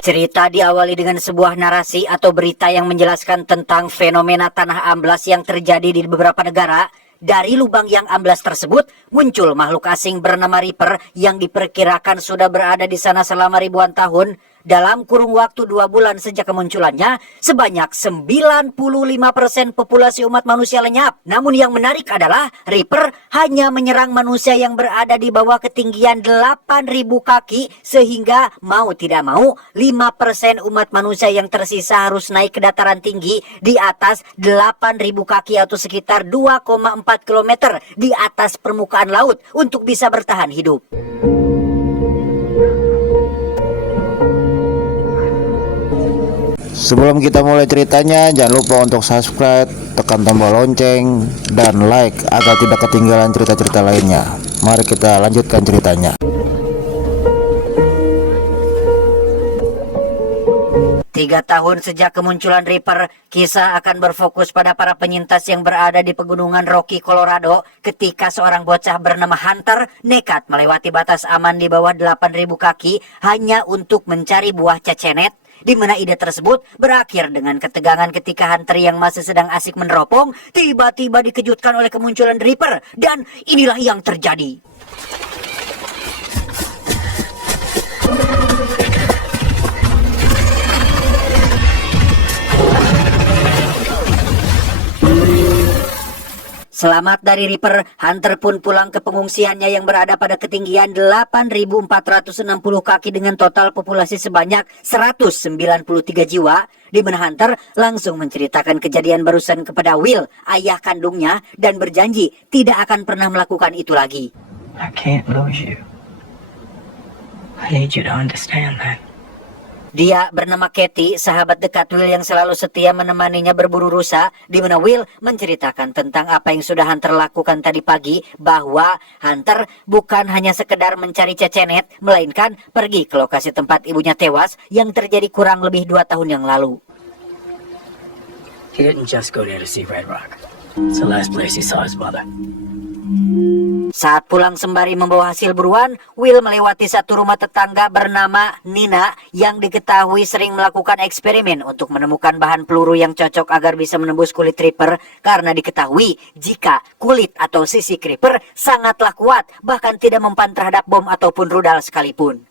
Cerita diawali dengan sebuah narasi atau berita yang menjelaskan tentang fenomena tanah amblas yang terjadi di beberapa negara. Dari lubang yang amblas tersebut, muncul makhluk asing bernama Reaper yang diperkirakan sudah berada di sana selama ribuan tahun. Dalam kurung waktu 2 bulan sejak kemunculannya, sebanyak 95% populasi umat manusia lenyap. Namun yang menarik adalah Reaper hanya menyerang manusia yang berada di bawah ketinggian 8.000 kaki, sehingga mau tidak mau 5% umat manusia yang tersisa harus naik ke dataran tinggi di atas 8.000 kaki atau sekitar 2,4 km di atas permukaan laut untuk bisa bertahan hidup. Sebelum kita mulai ceritanya, jangan lupa untuk subscribe, tekan tombol lonceng, dan like agar tidak ketinggalan cerita-cerita lainnya. Mari kita lanjutkan ceritanya. 3 tahun sejak kemunculan Reaper, kisah akan berfokus pada para penyintas yang berada di pegunungan Rocky, Colorado, ketika seorang bocah bernama Hunter nekat melewati batas aman di bawah 8.000 kaki hanya untuk mencari buah cecenet, di mana ide tersebut berakhir dengan ketegangan ketika Hunter yang masih sedang asik meneropong tiba-tiba dikejutkan oleh kemunculan Reaper, dan inilah yang terjadi. Selamat dari Reaper, Hunter pun pulang ke pengungsiannya yang berada pada ketinggian 8.460 kaki dengan total populasi sebanyak 193 jiwa, di mana Hunter langsung menceritakan kejadian barusan kepada Will, ayah kandungnya, dan berjanji tidak akan pernah melakukan itu lagi. I can't lose you. I need you to understand that. Dia bernama Katie, sahabat dekat Will yang selalu setia menemaninya berburu rusa, di mana Will menceritakan tentang apa yang sudah Hunter lakukan tadi pagi, bahwa Hunter bukan hanya sekedar mencari cecenet, melainkan pergi ke lokasi tempat ibunya tewas yang terjadi kurang lebih 2 tahun yang lalu. He didn't just go there to see Red Rock. It's the last place he saw his mother. Saat pulang sembari membawa hasil buruan, Will melewati satu rumah tetangga bernama Nina yang diketahui sering melakukan eksperimen untuk menemukan bahan peluru yang cocok agar bisa menembus kulit Reaper, karena diketahui jika kulit atau sisi Reaper sangatlah kuat, bahkan tidak mempan terhadap bom ataupun rudal sekalipun.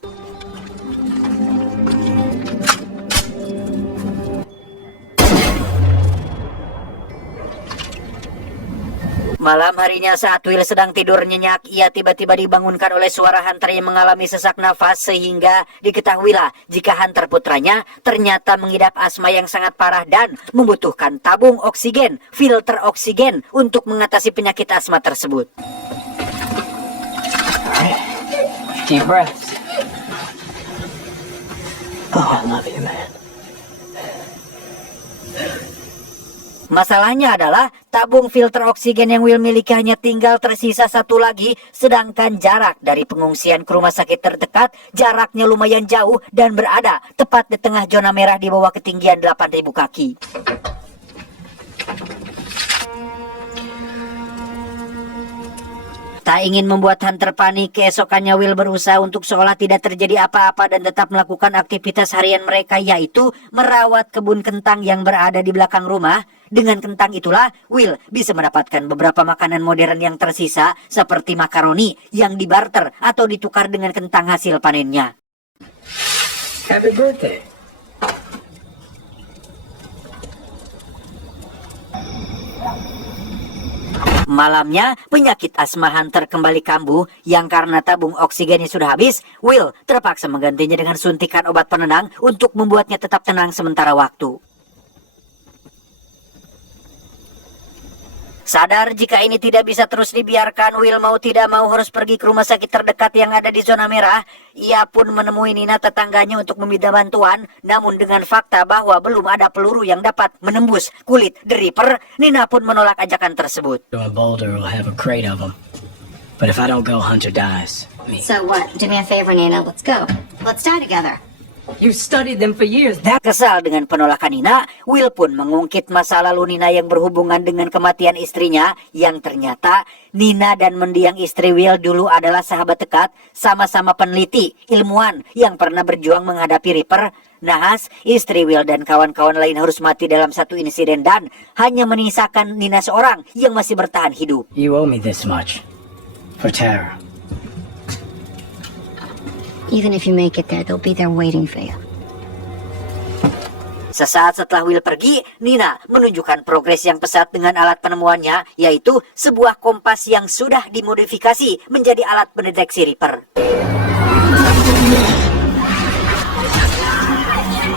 Malam harinya saat Will sedang tidur nyenyak, ia tiba-tiba dibangunkan oleh suara Hunter yang mengalami sesak nafas, sehingga diketahuilah jika Hunter putranya ternyata mengidap asma yang sangat parah dan membutuhkan tabung oksigen, filter oksigen untuk mengatasi penyakit asma tersebut. Deep breaths. Oh, I love you, man. Masalahnya adalah tabung filter oksigen yang Will miliki hanya tinggal tersisa 1 lagi, sedangkan jarak dari pengungsian ke rumah sakit terdekat jaraknya lumayan jauh dan berada tepat di tengah zona merah di bawah ketinggian 8.000 kaki. Tak ingin membuat Hunter panik, keesokannya Will berusaha untuk seolah tidak terjadi apa-apa dan tetap melakukan aktivitas harian mereka, yaitu merawat kebun kentang yang berada di belakang rumah. Dengan kentang itulah Will bisa mendapatkan beberapa makanan modern yang tersisa, seperti makaroni yang dibarter atau ditukar dengan kentang hasil panennya. Happy birthday. Malamnya, penyakit asma Hunter kembali kambuh, yang karena tabung oksigennya sudah habis, Will terpaksa menggantinya dengan suntikan obat penenang untuk membuatnya tetap tenang sementara waktu. Sadar jika ini tidak bisa terus dibiarkan, Will mau tidak mau harus pergi ke rumah sakit terdekat yang ada di zona merah. Ia pun menemui Nina tetangganya untuk meminta bantuan, namun dengan fakta bahwa belum ada peluru yang dapat menembus kulit The Reaper, Nina pun menolak ajakan tersebut. A boulder will have a crate of them. But if I don't go, Hunter dies. So what? Do me a favor, Nina. Let's go. Let's die together. You studied them for years. Kesal dengan penolakan Nina, Will pun mengungkit masa lalu Nina yang berhubungan dengan kematian istrinya, yang ternyata Nina dan mendiang istri Will dulu adalah sahabat dekat, sama-sama peneliti, ilmuwan yang pernah berjuang menghadapi Reaper. Nahas, istri Will dan kawan-kawan lain harus mati dalam satu insiden dan hanya menyisakan Nina seorang yang masih bertahan hidup. You owe me this much. For Tara. Even if you make it there, they'll be there waiting for you. Sesaat setelah Will pergi, Nina menunjukkan progres yang pesat dengan alat penemuannya, yaitu sebuah kompas yang sudah dimodifikasi menjadi alat pendeteksi Reaper.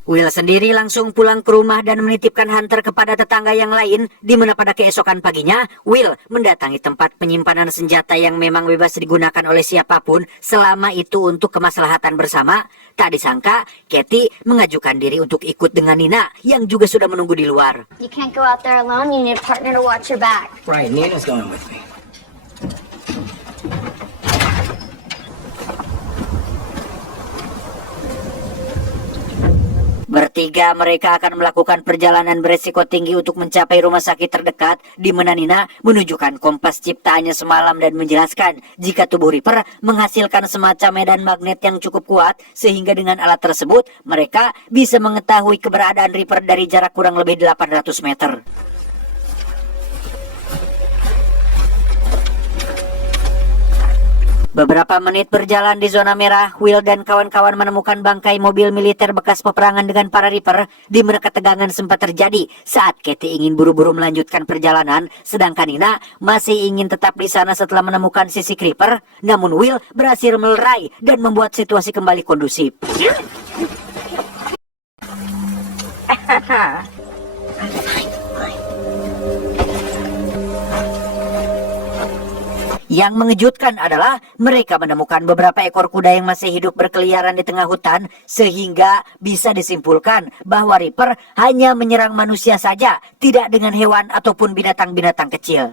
Will sendiri langsung pulang ke rumah dan menitipkan Hunter kepada tetangga yang lain, di mana pada keesokan paginya, Will mendatangi tempat penyimpanan senjata yang memang bebas digunakan oleh siapapun selama itu untuk kemaslahatan bersama. Tak disangka, Katie mengajukan diri untuk ikut dengan Nina yang juga sudah menunggu di luar. You can't go out there alone. You need a partner to watch your back. Right, Nina's going with me. Bertiga mereka akan melakukan perjalanan beresiko tinggi untuk mencapai rumah sakit terdekat, di mana Nina menunjukkan kompas ciptaannya semalam dan menjelaskan jika tubuh Reaper menghasilkan semacam medan magnet yang cukup kuat, sehingga dengan alat tersebut mereka bisa mengetahui keberadaan Reaper dari jarak kurang lebih 800 meter. Beberapa menit berjalan di zona merah, Will dan kawan-kawan menemukan bangkai mobil militer bekas peperangan dengan para Reaper, di mana ketegangan sempat terjadi saat Katie ingin buru-buru melanjutkan perjalanan, sedangkan Nina masih ingin tetap di sana setelah menemukan sisik Reaper. Namun Will berhasil melerai dan membuat situasi kembali kondusif. Yang mengejutkan adalah mereka menemukan beberapa ekor kuda yang masih hidup berkeliaran di tengah hutan, sehingga bisa disimpulkan bahwa Reaper hanya menyerang manusia saja, tidak dengan hewan ataupun binatang-binatang kecil.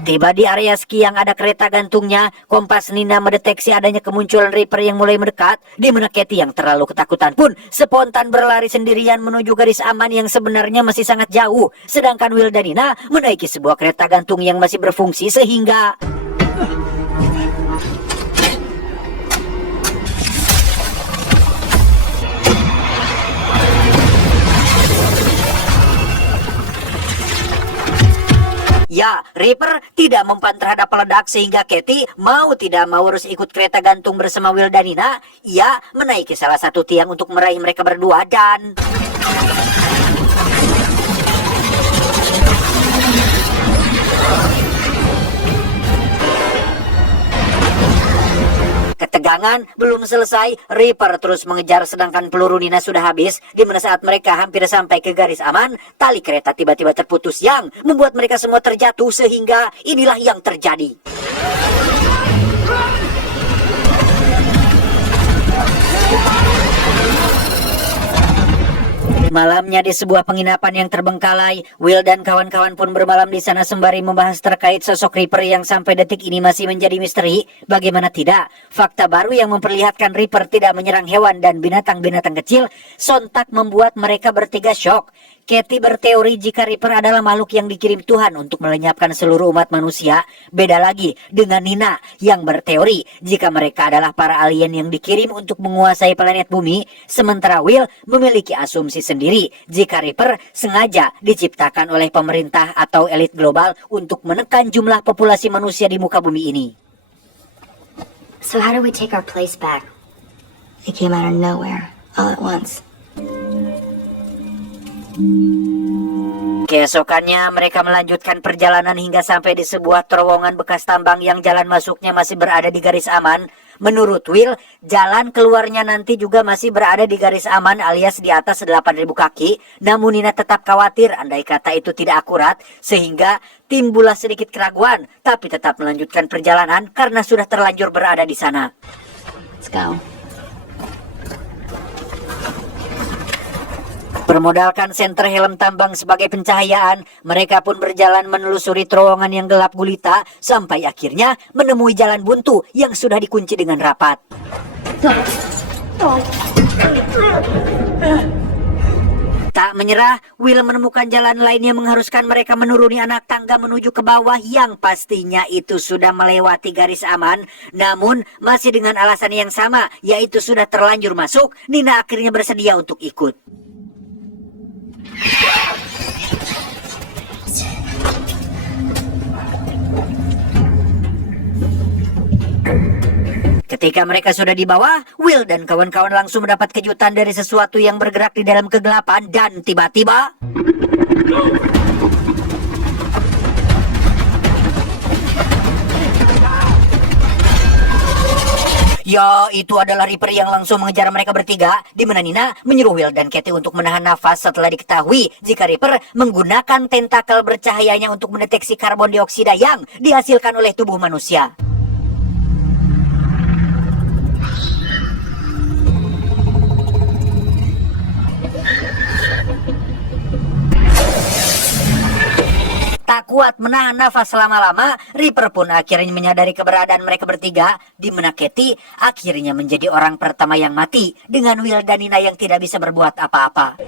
Tiba di area ski yang ada kereta gantungnya, kompas Nina mendeteksi adanya kemunculan Reaper yang mulai mendekat, di mana Katie yang terlalu ketakutan pun spontan berlari sendirian menuju garis aman yang sebenarnya masih sangat jauh, sedangkan Will dan Nina menaiki sebuah kereta gantung yang masih berfungsi sehingga... Ya, Reaper tidak mempan terhadap peledak sehingga Katie mau tidak mau harus ikut kereta gantung bersama Will dan Nina. Ia menaiki salah satu tiang untuk meraih mereka berdua dan... Ketegangan belum selesai, Reaper terus mengejar sedangkan peluru Nina sudah habis, di mana saat mereka hampir sampai ke garis aman, tali kereta tiba-tiba terputus yang membuat mereka semua terjatuh sehingga inilah yang terjadi. Malamnya di sebuah penginapan yang terbengkalai, Will dan kawan-kawan pun bermalam di sana sembari membahas terkait sosok Reaper yang sampai detik ini masih menjadi misteri. Bagaimana tidak, fakta baru yang memperlihatkan Reaper tidak menyerang hewan dan binatang-binatang kecil sontak membuat mereka bertiga syok. Katie berteori jika Reaper adalah makhluk yang dikirim Tuhan untuk melenyapkan seluruh umat manusia. Beda lagi dengan Nina yang berteori jika mereka adalah para alien yang dikirim untuk menguasai planet bumi. Sementara Will memiliki asumsi sendiri jika Reaper sengaja diciptakan oleh pemerintah atau elit global untuk menekan jumlah populasi manusia di muka bumi ini. So how do we take our place back? They came out of nowhere, all at once. Keesokannya mereka melanjutkan perjalanan hingga sampai di sebuah terowongan bekas tambang yang jalan masuknya masih berada di garis aman. Menurut Will, jalan keluarnya nanti juga masih berada di garis aman alias di atas 8.000 kaki. Namun Nina tetap khawatir andai kata itu tidak akurat, sehingga timbullah sedikit keraguan, tapi tetap melanjutkan perjalanan karena sudah terlanjur berada di sana. Let's go. Bermodalkan senter helm tambang sebagai pencahayaan, mereka pun berjalan menelusuri terowongan yang gelap gulita sampai akhirnya menemui jalan buntu yang sudah dikunci dengan rapat. Tak menyerah, Will menemukan jalan lain yang mengharuskan mereka menuruni anak tangga menuju ke bawah yang pastinya itu sudah melewati garis aman. Namun, masih dengan alasan yang sama, yaitu sudah terlanjur masuk, Nina akhirnya bersedia untuk ikut. Ketika mereka sudah di bawah, Will dan kawan-kawan langsung mendapat kejutan dari sesuatu yang bergerak di dalam kegelapan dan tiba-tiba... Ya, itu adalah Reaper yang langsung mengejar mereka bertiga, di mana Nina menyuruh Will dan Katie untuk menahan nafas setelah diketahui jika Reaper menggunakan tentakel bercahayanya untuk mendeteksi karbon dioksida yang dihasilkan oleh tubuh manusia. Tak kuat menahan nafas lama-lama, Reaper pun akhirnya menyadari keberadaan mereka bertiga, di mana Katie akhirnya menjadi orang pertama yang mati, dengan Will dan Nina yang tidak bisa berbuat apa-apa.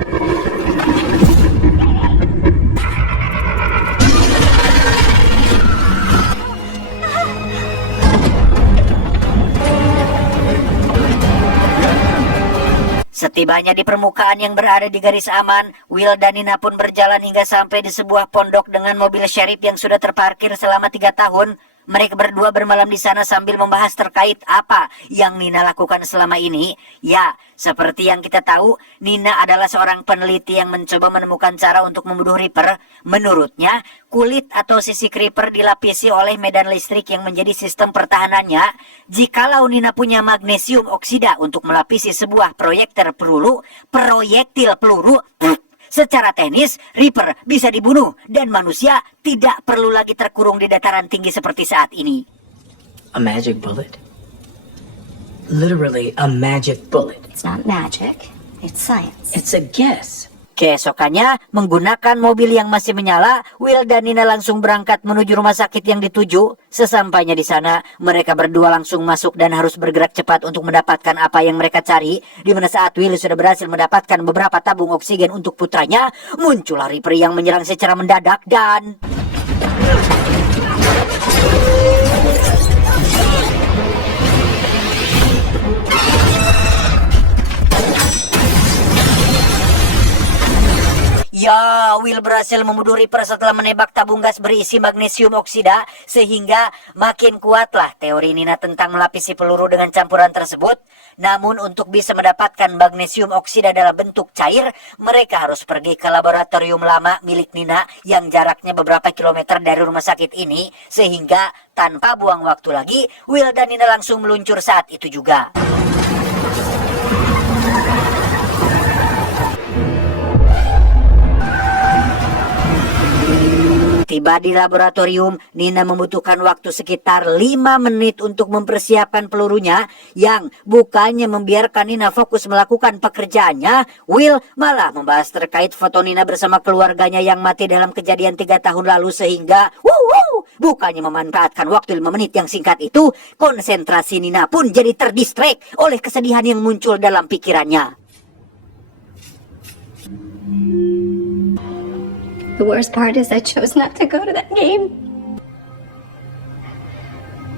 Setibanya di permukaan yang berada di garis aman, Will dan Nina pun berjalan hingga sampai di sebuah pondok dengan mobil sheriff yang sudah terparkir selama 3 tahun. Mereka berdua bermalam di sana sambil membahas terkait apa yang Nina lakukan selama ini. Ya, seperti yang kita tahu, Nina adalah seorang peneliti yang mencoba menemukan cara untuk membunuh Reaper. Menurutnya, kulit atau sisi Reaper dilapisi oleh medan listrik yang menjadi sistem pertahanannya. Jikalau Nina punya magnesium oksida untuk melapisi sebuah proyektil peluru, secara teknis, Reaper bisa dibunuh dan manusia tidak perlu lagi terkurung di dataran tinggi seperti saat ini. A magic bullet? Literally a magic bullet. It's not magic, it's science. It's a guess. Keesokannya, menggunakan mobil yang masih menyala, Will dan Nina langsung berangkat menuju rumah sakit yang dituju. Sesampainya di sana, mereka berdua langsung masuk dan harus bergerak cepat untuk mendapatkan apa yang mereka cari. Di mana saat Will sudah berhasil mendapatkan beberapa tabung oksigen untuk putranya, muncullah Reaper yang menyerang secara mendadak dan... Ya, Will berhasil membunuh Reaper setelah menembak tabung gas berisi magnesium oksida, sehingga makin kuatlah teori Nina tentang melapisi peluru dengan campuran tersebut. Namun untuk bisa mendapatkan magnesium oksida dalam bentuk cair, mereka harus pergi ke laboratorium lama milik Nina yang jaraknya beberapa kilometer dari rumah sakit ini, sehingga tanpa buang waktu lagi, Will dan Nina langsung meluncur saat itu juga. Tiba di laboratorium, Nina membutuhkan waktu sekitar 5 menit untuk mempersiapkan pelurunya, yang bukannya membiarkan Nina fokus melakukan pekerjaannya, Will malah membahas terkait foto Nina bersama keluarganya yang mati dalam kejadian 3 tahun lalu, sehingga bukannya memanfaatkan waktu 5 menit yang singkat itu, konsentrasi Nina pun jadi terdistrek oleh kesedihan yang muncul dalam pikirannya. The worst part is I chose not to go to that game.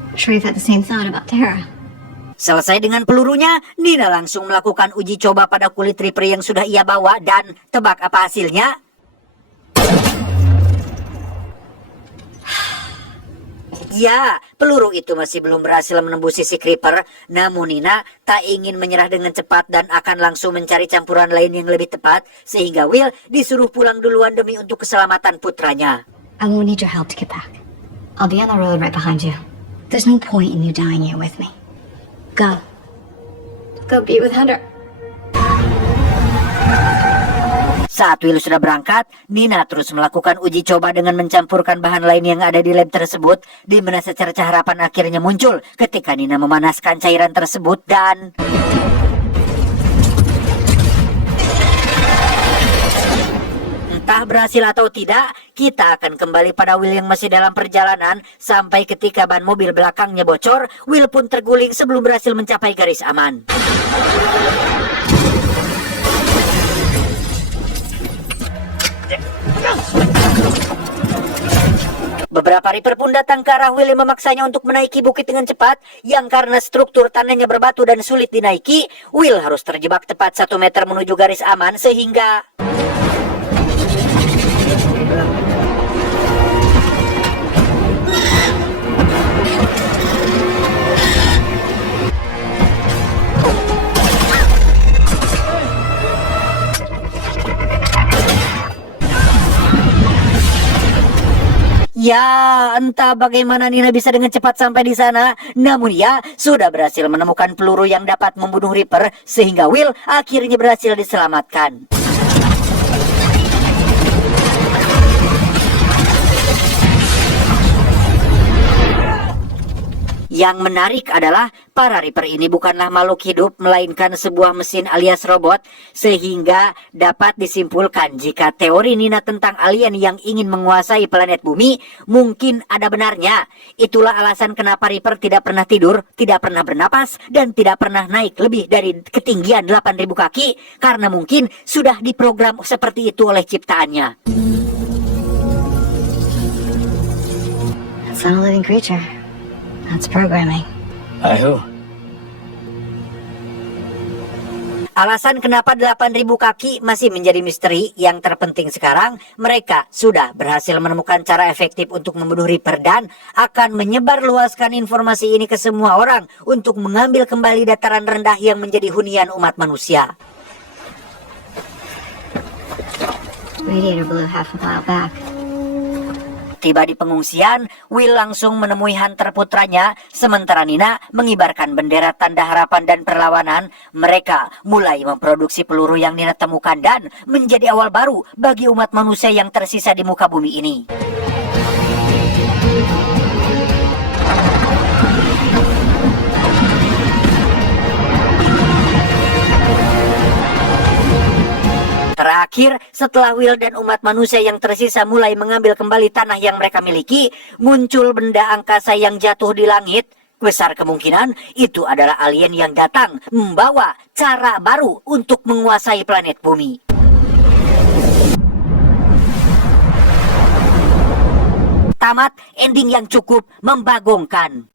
I'm sure you've had the same thought about Tara. Selesai dengan pelurunya, Nina langsung melakukan uji coba pada kulit Reaper yang sudah ia bawa, dan tebak apa hasilnya? Ya, peluru itu masih belum berhasil menembus sisi Reaper. Namun Nina tak ingin menyerah dengan cepat dan akan langsung mencari campuran lain yang lebih tepat, sehingga Will disuruh pulang duluan demi untuk keselamatan putranya. I won't need your help to get back. I'll be on the road right behind you. There's no point in you dying here with me. Go. Go be with Hunter. Saat Will sudah berangkat, Nina terus melakukan uji coba dengan mencampurkan bahan lain yang ada di lab tersebut, di mana secercah harapan akhirnya muncul ketika Nina memanaskan cairan tersebut dan... Entah berhasil atau tidak, kita akan kembali pada Will yang masih dalam perjalanan sampai ketika ban mobil belakangnya bocor, Will pun terguling sebelum berhasil mencapai garis aman. Beberapa Reaper pun datang ke arah Will yang memaksanya untuk menaiki bukit dengan cepat, yang karena struktur tanahnya berbatu dan sulit dinaiki, Will harus terjebak tepat 1 meter menuju garis aman sehingga... Ya, entah bagaimana Nina bisa dengan cepat sampai di sana. Namun ya, sudah berhasil menemukan peluru yang dapat membunuh Reaper, sehingga Will akhirnya berhasil diselamatkan. Yang menarik adalah para Reaper ini bukanlah makhluk hidup, melainkan sebuah mesin alias robot, sehingga dapat disimpulkan jika teori Nina tentang alien yang ingin menguasai planet bumi mungkin ada benarnya. Itulah alasan kenapa Reaper tidak pernah tidur, tidak pernah bernapas, dan tidak pernah naik lebih dari ketinggian 8.000 kaki, karena mungkin sudah diprogram seperti itu oleh ciptaannya. It's not a living creature. That's programming. By who? Alasan kenapa 8.000 kaki masih menjadi misteri. Yang terpenting sekarang, mereka sudah berhasil menemukan cara efektif untuk membunuh Reaper dan akan menyebarluaskan informasi ini ke semua orang untuk mengambil kembali dataran rendah yang menjadi hunian umat manusia. Radiator blew half a mile back. Tiba di pengungsian, Will langsung menemui hunter putranya, sementara Nina mengibarkan bendera tanda harapan dan perlawanan. Mereka mulai memproduksi peluru yang Nina temukan dan menjadi awal baru bagi umat manusia yang tersisa di muka bumi ini. Terakhir, setelah Will dan umat manusia yang tersisa mulai mengambil kembali tanah yang mereka miliki, muncul benda angkasa yang jatuh di langit. Besar kemungkinan itu adalah alien yang datang membawa cara baru untuk menguasai planet bumi. Tamat ending yang cukup membagongkan.